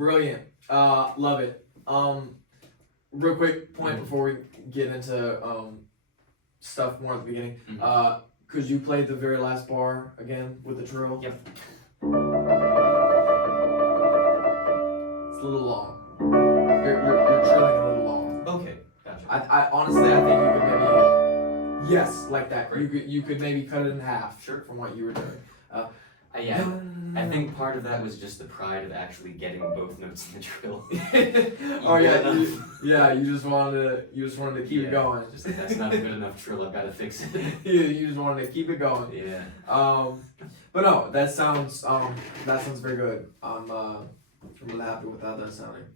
Brilliant. Love it. Real quick point before we get into stuff more at the beginning. Could you play the very last bar again with the trill? Yep. It's a little long. You're trilling a little long. Okay, gotcha. I honestly I think you could maybe yes, like that. Great. You could maybe cut it in half. Sure. From what you were doing. Yeah, I think part of that was just the pride of actually getting both notes in the trill. Oh yeah, you just wanted to keep it going. Just like, that's not a good enough trill. I've got to fix it. You just wanted to keep it going. Yeah. But no, that sounds very good. I'm really happy with how that's sounding.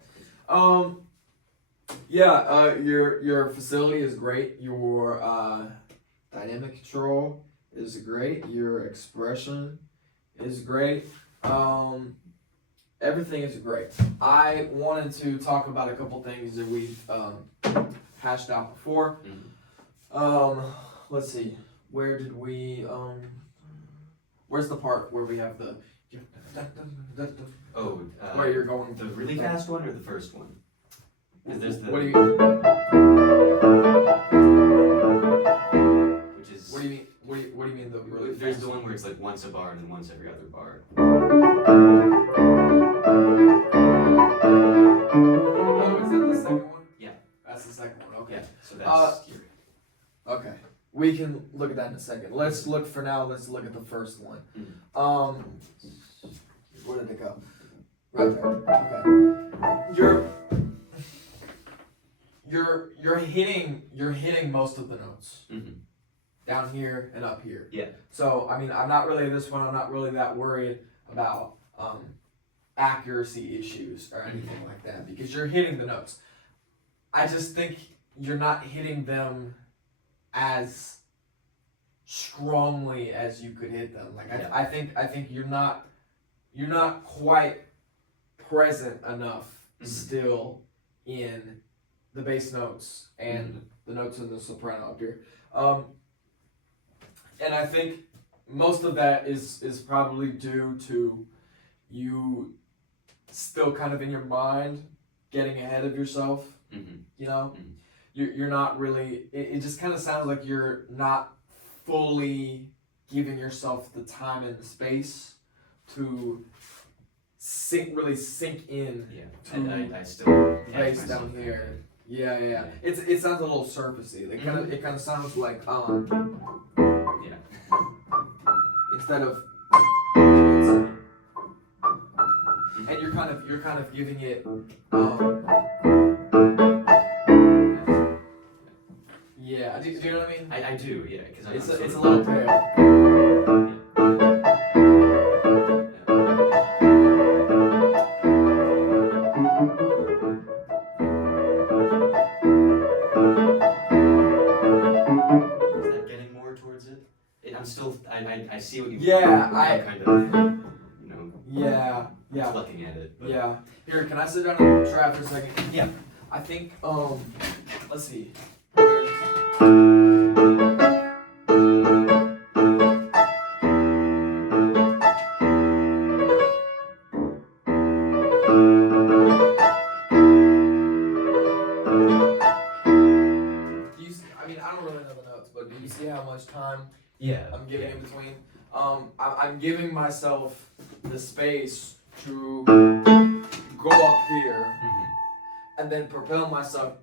Your facility is great. Your dynamic control is great. Your expression is great. Everything is great. I wanted to talk about a couple things that we've hashed out before. Let's see. Where did we where's the part where we have the where you're going the really fast one or the first one? Because there's the what do you which is what do you mean the really there's fast the one where it's like once a bar and then once every other bar. Oh, is that the second one? Yeah. That's the second one, okay. Yeah. So that's here. Okay. We can look at that in a second. Let's look at the first one. Where did it go? Right there. Okay. You're hitting most of the notes. Down here and up here. Yeah. So I mean I'm not really that worried about accuracy issues or anything like that because you're hitting the notes. I just think you're not hitting them as strongly as you could hit them. Like I think you're not quite present enough still in the bass notes and the notes in the soprano up here. And I think most of that is probably due to you still kind of in your mind getting ahead of yourself. You know? You're not really, it just kind of sounds like you're not fully giving yourself the time and the space to really sink in. Yeah, I still bass down here. Yeah. It sounds a little surfacey. It kind of sounds like yeah. Instead of and you're kind of giving it yeah. Do you know what I mean? I do, yeah, because it's a little pale. I see what you mean. Yeah, I'm kind of, yeah, looking at it. But. Yeah. Here, can I sit down in the trap for a second? Yeah. I think, let's see. I don't really know the notes, but do you see how much time I'm giving in between? I'm giving myself the space to go up here and then propel myself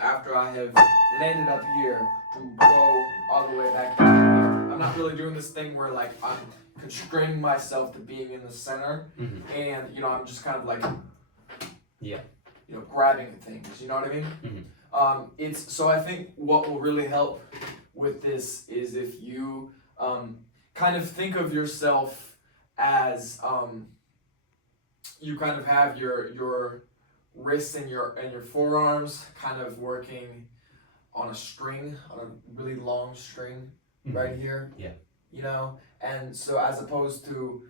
after I have landed up here to go all the way back down here. I'm not really doing this thing where like I'm constraining myself to being in the center and I'm just kind of like grabbing at things, you know what I mean? So I think what will really help with this is if you kind of think of yourself as you kind of have your wrists and your forearms kind of working on a string, on a really long string right here. Yeah. And so as opposed to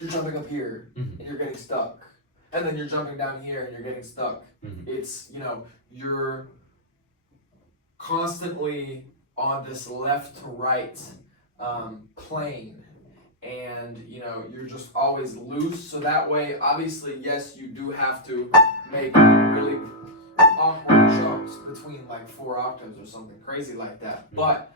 you're jumping up here and you're getting stuck. And then you're jumping down here and you're getting stuck. It's, you're constantly on this left to right plane. and you know you're just always loose. So that way, obviously, yes, you do have to make really awkward jumps between like 4 octaves or something crazy like that. But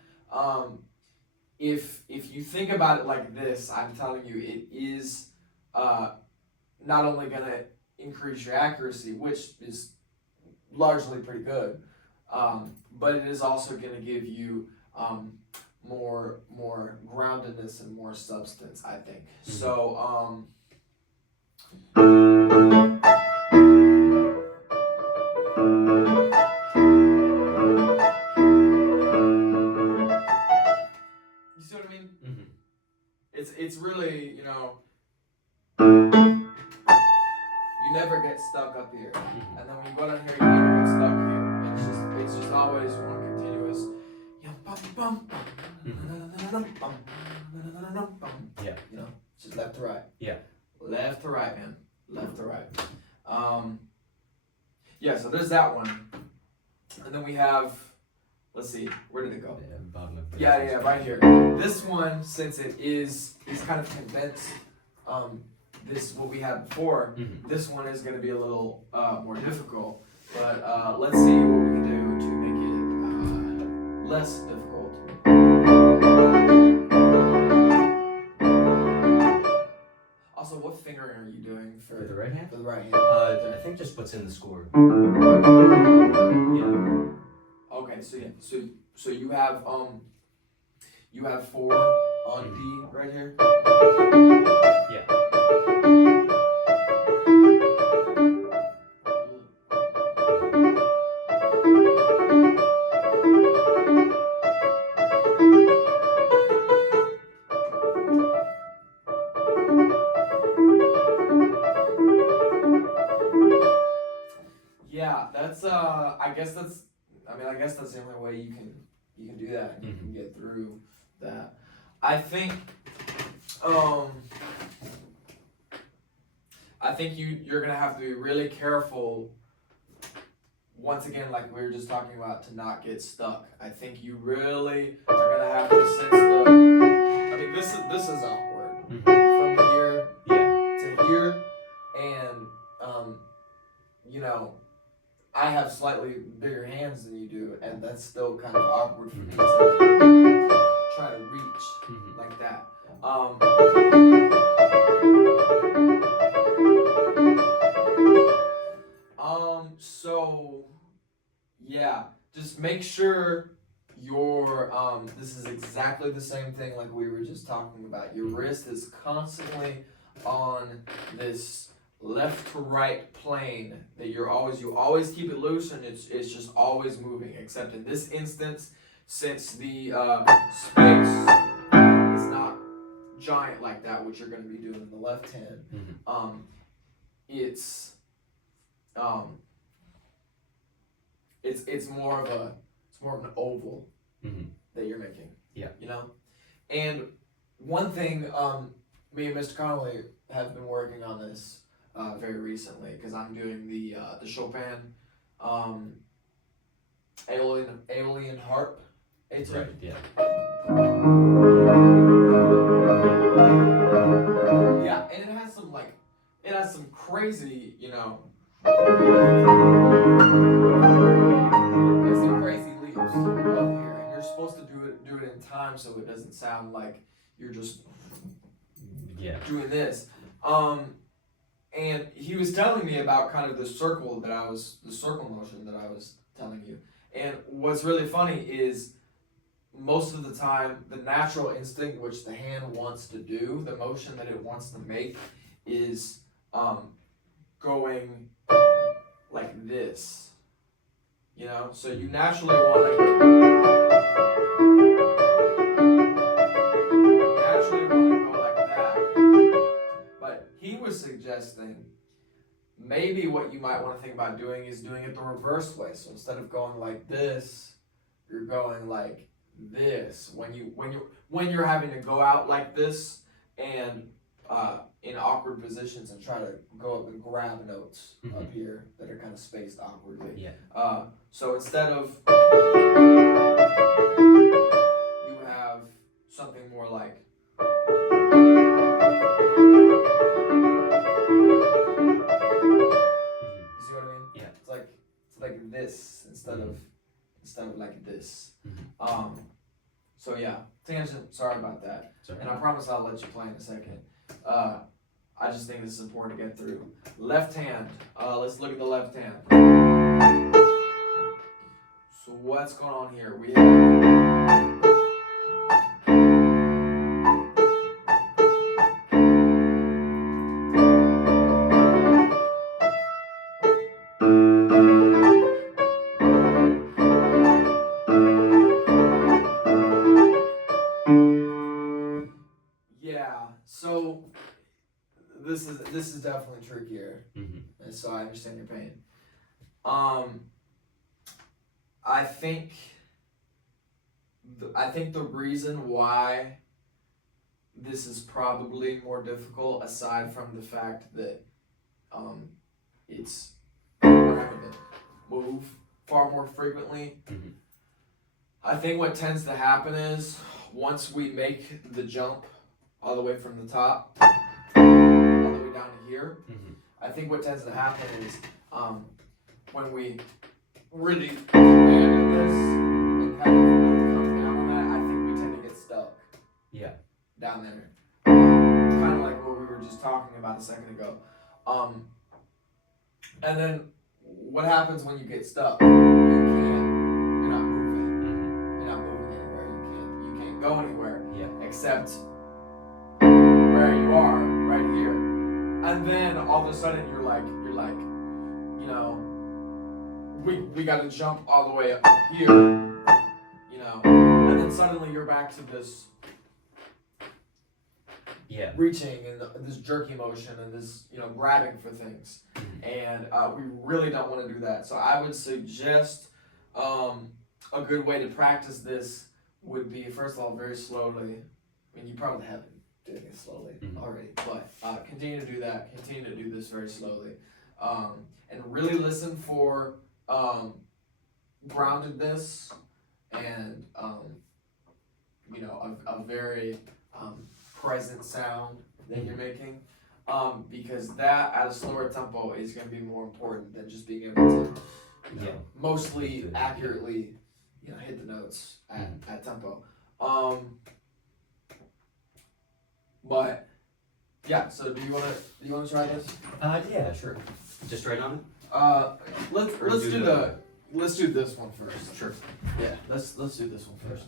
if you think about it like this, I'm telling you, it is not only gonna increase your accuracy, which is largely pretty good, but it is also gonna give you more groundedness and more substance, I think. So you see what I mean? It's really, you know, you never get stuck up here, and then when you go down here, you never get stuck here. It's just always one continuous. Yeah. You know, just left to right. Yeah. Left to right, man. Left to right. Yeah. So there's that one, and then we have. Let's see, where did it go? Bottom of the Yeah, right here. This one, since it is kind of condensed, this what we had before. This one is going to be a little more difficult, but let's see what we can do to make it less difficult. Also, what fingering are you doing for the right hand? For the right hand. I think just what's in the score. Yeah. Okay, so so you have 4 on D right here. Yeah. Yeah, that's I guess that's the only way you can do that. You can get through that. I think you're gonna have to be really careful. Once again, like we were just talking about, to not get stuck. I think you really are gonna have to sense the. I mean, this is awkward from here to here, and you know, I have slightly bigger hands than you do, and that's still kind of awkward for me to try to reach like that. So yeah, just make sure your this is exactly the same thing like we were just talking about. Your wrist is constantly on this left to right plane that you always keep it loose, and it's just always moving, except in this instance, since the space is not giant like that, which you're going to be doing in the left hand. It's more of an oval that you're making. Yeah. You know? And one thing, me and Mr. Connolly have been working on this very recently, because I'm doing the Chopin Aeolian harp. It's right. Yeah. Yeah, and it has some crazy, you know. There's some crazy leaps up here, and you're supposed to do it in time so it doesn't sound like you're just doing this. And he was telling me about kind of the circle motion that I was telling you. And what's really funny is most of the time, the natural instinct which the hand wants to do, the motion that it wants to make, is going like this. You know, so you naturally want to go like that. But he was suggesting maybe what you might want to think about doing is doing it the reverse way. So instead of going like this, you're going like this. When you're having to go out like this and in awkward positions and try to go up and grab notes up here that are kind of spaced awkwardly. Yeah. So instead of you have something more like instead of like this. Mhm. So yeah, tangent. Sorry about that. Sorry. And I promise I'll let you play in a second. I just think this is important to get through. Left hand. Let's look at the left hand. So what's going on here? We have yeah. So this is definitely trickier, Mhm. and so I understand your pain. I think the reason why this is probably more difficult, aside from the fact that it's we're having to move far more frequently. Mhm. I think what tends to happen is once we make the jump all the way from the top all the way down to here, Mhm. I think what tends to happen is when we really land this and kind of really come down on that, I think we tend to get stuck. Yeah. Down there. Kind of like what we were just talking about a second ago. And then what happens when you get stuck? You're not moving. Mhm. You're not moving anywhere. You can't go anywhere. Yeah. Except where you are, right here. And then all of a sudden you're like, you know, we gotta jump all the way up here. You know. And then suddenly you're back to this Yeah. reaching and this jerky motion and this, grabbing for things. And we really don't want to do that. So I would suggest a good way to practice this would be, first of all, very slowly. I mean, you probably have been doing it slowly already, but continue to do that. Continue to do this very slowly. And really listen for groundedness and, a very present sound that you're making, because that at a slower tempo is going to be more important than just being able to mostly accurately hit the notes at tempo. But yeah, so do you want to try this? Yeah, sure. Just right on it. Let's do this one first. Sure. Yeah, let's do this one first.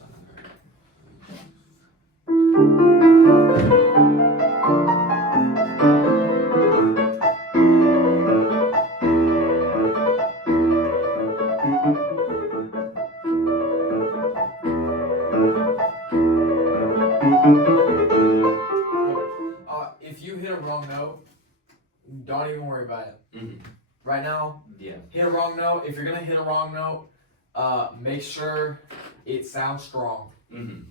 If you hit a wrong note, don't even worry about it. Mhm. Right now, Yeah. hit a wrong note. If you're gonna hit a wrong note, make sure it sounds strong. Mhm.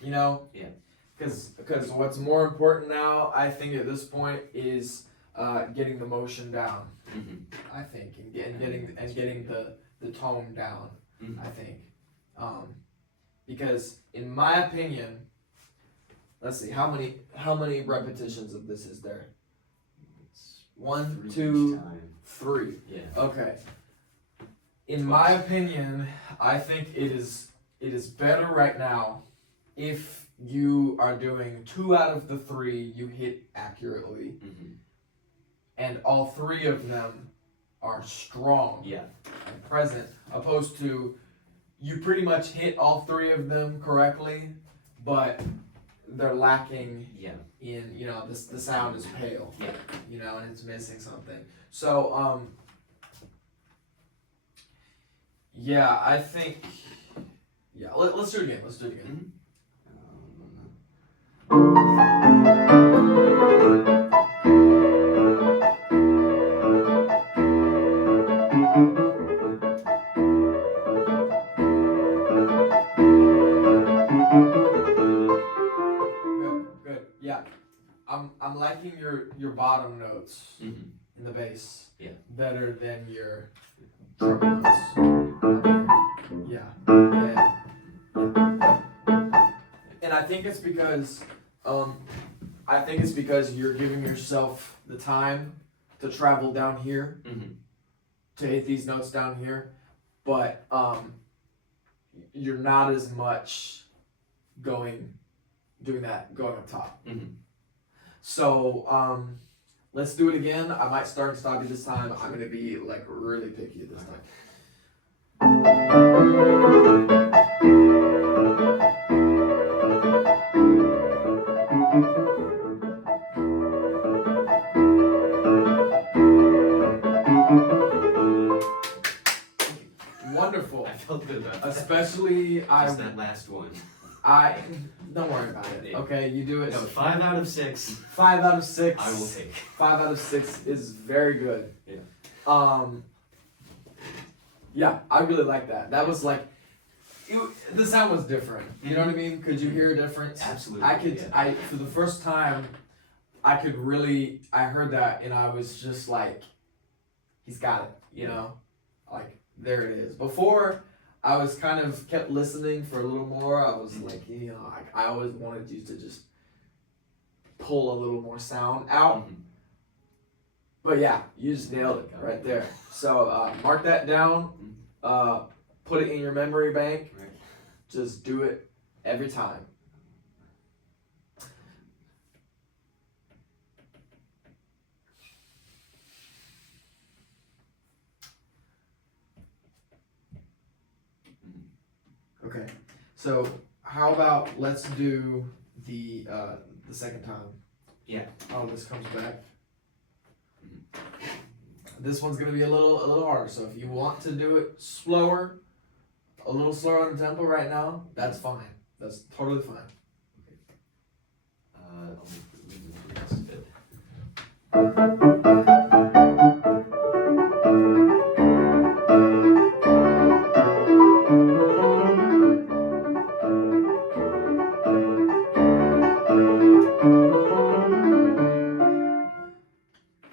You know? Yeah. Because what's more important now, I think at this point, is getting the motion down. Mhm. I think and getting the tone down. Mhm. I think, because in my opinion, let's see how many repetitions of this is there. It's 1, 3 2, each time. 3. Yeah. Okay. In my opinion, I think it is better right now if you are doing 2 out of the 3 you hit accurately, Mhm. and all 3 of them are strong Yeah. and present, opposed to you pretty much hit all 3 of them correctly, but they're lacking Yeah. in, the sound is pale. Yeah. And it's missing something. So, yeah, I think, let's do it again. Let's do it again. Mhm. Good. Yeah. I'm liking your bottom notes Mhm. in the bass. Yeah. Better than your treble notes. Yeah. And I think it's because you're giving yourself the time to travel down here, Mhm. to hit these notes down here, but you're not as much doing up top. Mhm. So let's do it again. I might start and stop you this time. I'm gonna be like really picky this time. Wonderful. I felt good about that. Especially Just that last one. I don't worry about it. Yeah. Okay, you do it. No, 5 out of 6. 5 out of 6. I will take. 5 out of 6 is very good. Yeah. Yeah, I really like that. That was like, the sound was different. You know what I mean? Could you hear a difference? Absolutely. I could. Yeah. For the first time, I heard that, and I was just like, he's got it. You know, like there it is. Before, I was kind of kept listening for a little more. I was like, I always wanted you to just pull a little more sound out. Mhm. But yeah, you just nailed it right there. So mark that down. Put it in your memory bank. Right. Just do it every time. Okay. So how about let's do the second time. Yeah. Oh, this comes back. This one's gonna be a little harder. So if you want to do it slower, a little slower on the tempo right now, that's fine. That's totally fine. I'll move the rest of it.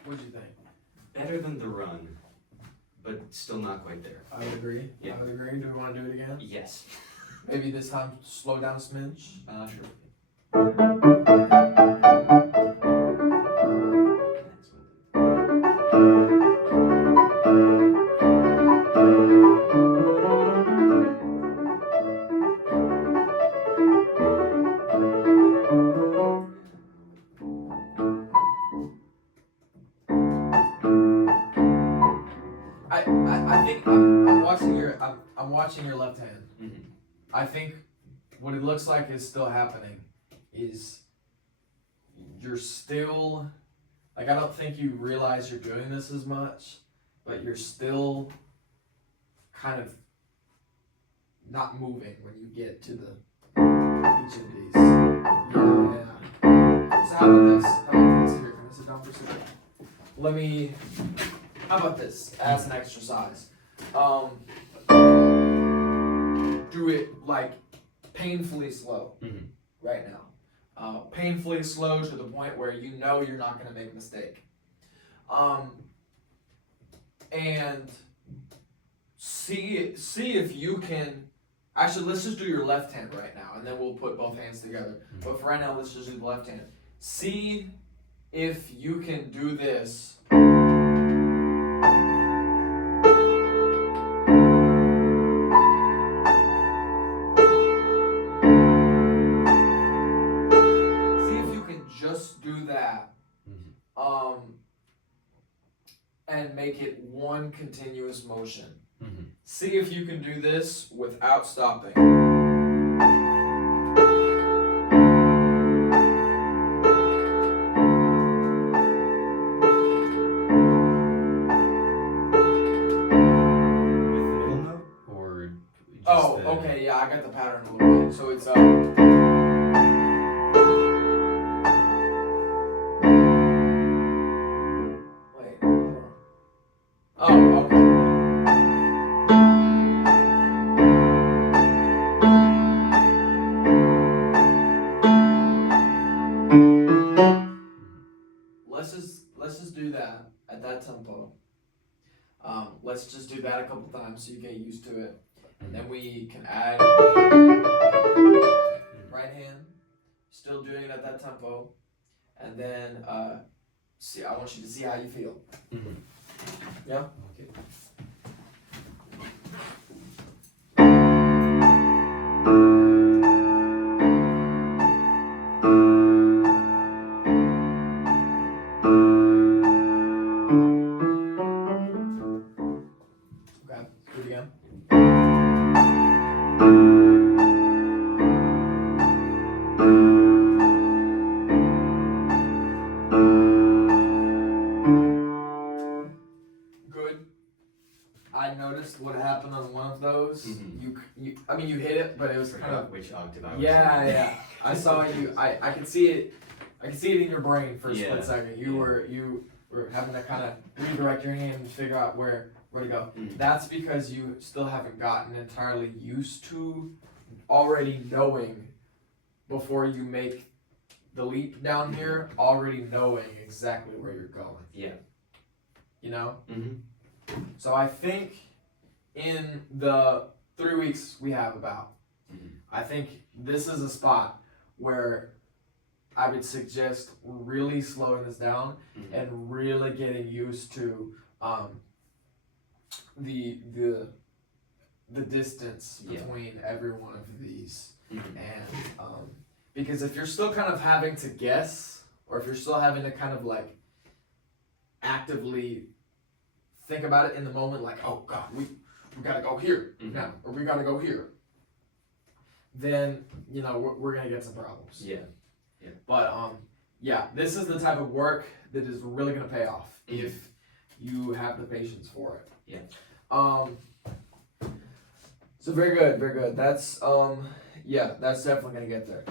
What'd you think? Better than the run, but still not quite there. I would agree. Yeah. I would agree. Do we want to do it again? Yes. Maybe this time slow down a smidge. Sure. Excellent. I think I'm watching your left hand. Mhm. I think what it looks like is still happening is you're still like, I don't think you realize you're doing this as much, but you're still kind of not moving when you get to the each of these. Yeah. So how about this? Here, can I sit down for a second? How about this as an exercise? Do it like painfully slow Mhm. right now. Painfully slow to the point where you know you're not going to make a mistake. And see if you can. Actually, let's just do your left hand right now, and then we'll put both hands together. But for right now, let's just do the left hand. See if you can do this. Just do that, and make it one continuous motion. Mhm. See if you can do this without stopping. With the middle note, or just Okay, yeah, I got the pattern a little bit. So it's Wait. Oh, okay. Let's just do that at that tempo. Let's just do that a couple times so you get used to it, and then we can add right hand, still doing it at that tempo, and then I want you to see how you feel. Mhm. Yeah. Okay. what happened on one of those. Mhm. I mean, you hit it, but it was I kind of forgot which octave I was yeah, in. yeah. I saw you. I could see it. I could see it in your brain for a Yeah, split second. You were having to kind of redirect your hand and figure out where to go. Mhm. That's because you still haven't gotten entirely used to already knowing before you make the leap down here, already knowing exactly where you're going. Yeah. You know? Mhm. So I think in the 3 weeks we have about, Mhm. I think this is a spot where I would suggest really slowing this down Mhm. and really getting used to the distance Yeah. between every one of these. Mhm. And because if you're still kind of having to guess, or if you're still having to kind of like actively think about it in the moment, like, oh god, we gotta go here Mhm. now, or we gotta go here, then you know we're gonna get some problems. Yeah. But yeah, this is the type of work that is really gonna pay off Mhm. if you have the patience for it. Yeah. So very good, very good. That's yeah, that's definitely gonna get there.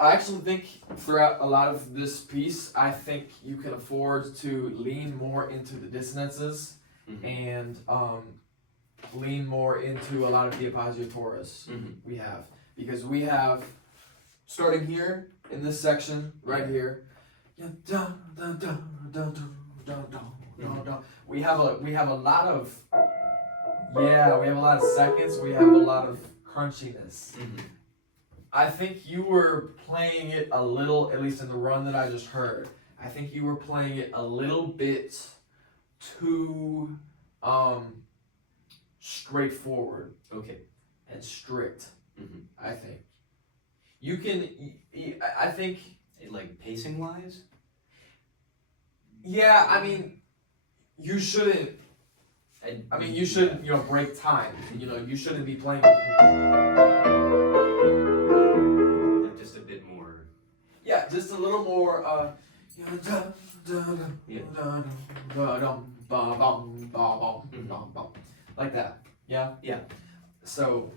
I actually think throughout a lot of this piece, I think you can afford to lean more into the dissonances Mhm. and lean more into a lot of the appoggiaturas Mhm. we have, because we have starting here in this section right here. We have a lot of seconds. We have a lot of crunchiness. Mhm. I think you were playing it a little, at least in the run that I just heard. I think you were playing it a little bit too straightforward Okay. and strict. Mhm. I think you can. I think. Like pacing wise. Yeah, I mean, you shouldn't. I mean, you shouldn't. You know, break time. You know, you shouldn't be playing. Like just a bit more. Yeah, just a little more. Like that. Yeah? Yeah. So,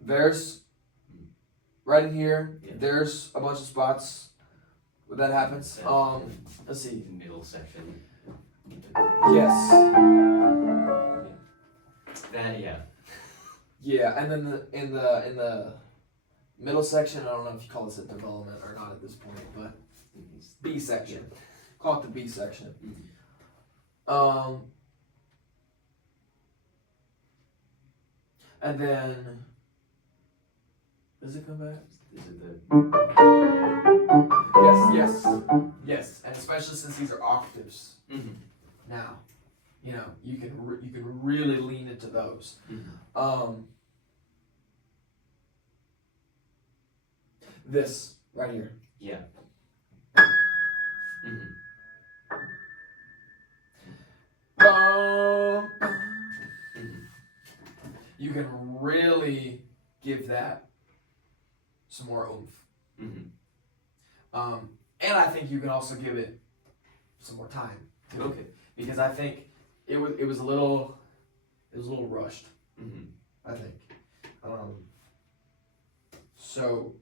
there's, right in here, Yeah. there's a bunch of spots where that happens. Let's see. The middle section. Yes. That yeah. Yeah, and then in the middle section, I don't know if you call this a development or not at this point, but B section. Call it the B section. And then does it come back? Is it the Yes, and especially since these are octaves Mhm. now, you know, you can really lean into those. Mhm. This right here. Yeah. Mhm. Mhm. You can really give that some more oomph. Mhm. And I think you can also give it some more time too. Okay. Because I think it was a little rushed. Mhm. I think. So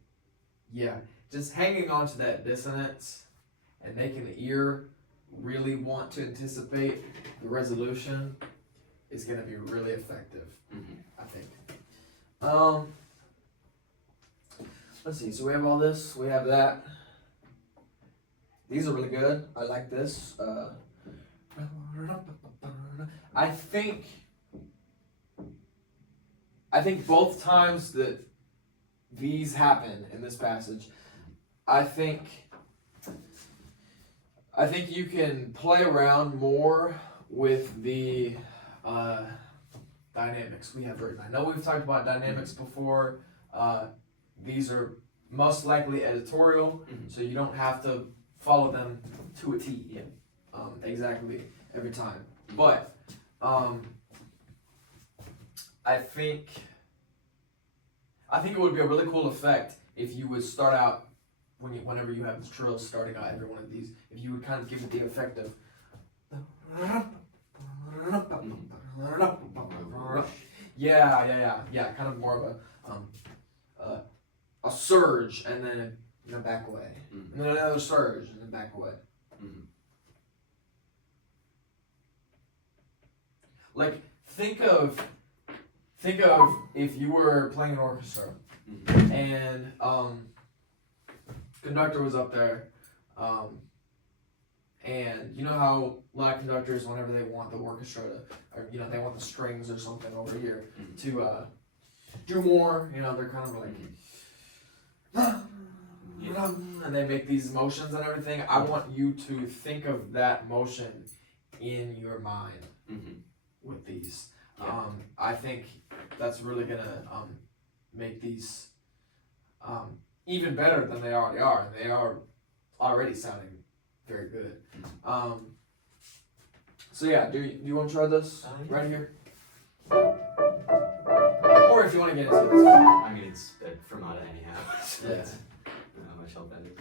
yeah, just hanging on to that dissonance and making the ear really want to anticipate the resolution is going to be really effective, Mhm. I think. Let's see. So we have all this. We have that. These are really good. I like this. I think both times that these happen in this passage, I think you can play around more with the dynamics we have written. I know we've talked about dynamics before. These are most likely editorial, Mhm. so you don't have to follow them to a T. Yeah. Exactly every time. But I think it would be a really cool effect if you would start out whenever you have the trills starting out every one of these, if you would kind of give it the effect of Yeah. Kind of more of a surge and then back away, Mhm. and then another surge and then back away. Mhm. Like think of if you were playing an orchestra Mhm. and conductor was up there, and you know how a lot of conductors, whenever they want the orchestra to, or they want the strings or something over here Mhm. to do more, they're kind of like and they make these motions and everything. I want you to think of that motion in your mind Mhm. with these. Yeah. I think that's really gonna make these even better than they already are, and they are already sounding very good. So yeah, do you want to try this Yeah. right here, or if you want to get into this? I mean, it's a fermata anyhow. So Yeah. I don't know how much help that is.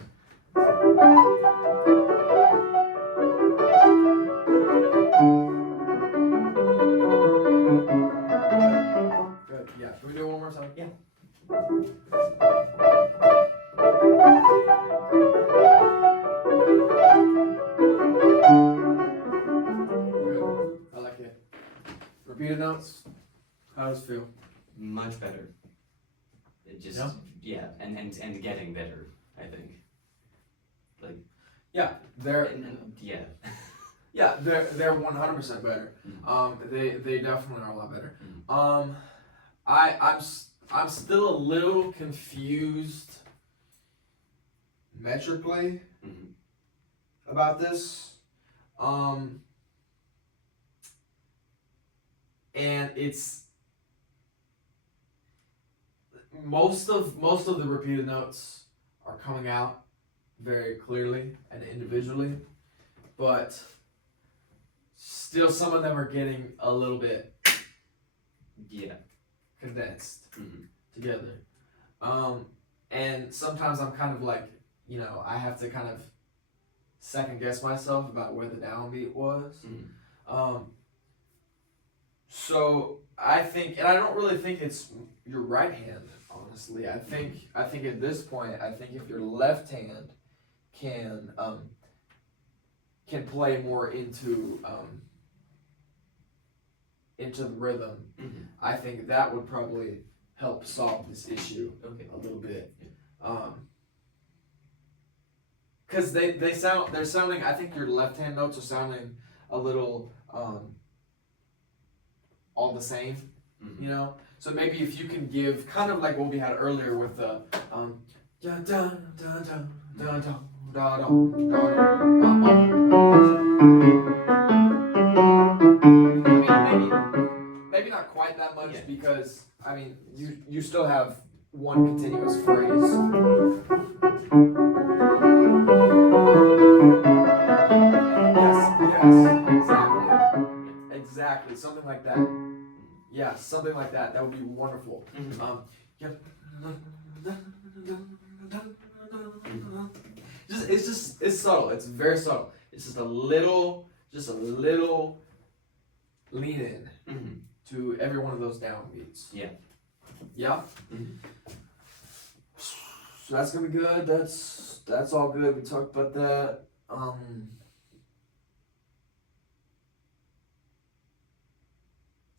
Good. Yeah. Can we do it one more time? Yeah. Good. I like it. Repeated notes. How does it feel? Much better. It just and getting better, I think. Yeah, they're Yeah. yeah they're 100% better. Mhm. They definitely are a lot better. Mhm. I'm still a little confused metrically Mhm. about this. And it's most of the repeated notes are coming out very clearly and individually, but still some of them are getting a little bit Yeah. condensed Mhm. together. And sometimes I'm kind of like, I have to kind of second guess myself about where the downbeat was. Mhm. So I think, and I don't really think it's your right hand, honestly. I think at this point, I think if your left hand can play more into the rhythm, Mhm. I think that would probably help solve this issue Okay. a little bit. Because they're sounding, I think your left hand notes are sounding a little all the same, Mhm. So maybe if you can give kind of like what we had earlier with the dun dun dun dun dun dun dun dun maybe not quite that much, Yeah. because I mean you still have one continuous phrase. Exactly, something like that. Yeah, something like that. That would be wonderful. Mhm. It's subtle. It's very subtle. It's just a little lean in Mhm. to every one of those downbeats. Yeah. Yeah. Mhm. So that's gonna be good. That's all good. We talked about that.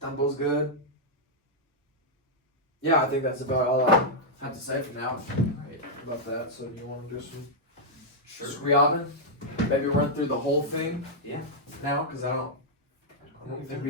Tempo's good. Yeah, I think that's about all I have to say for now about that. So do you want to do some Scriabin? Maybe run through the whole thing Yeah. now, because I don't think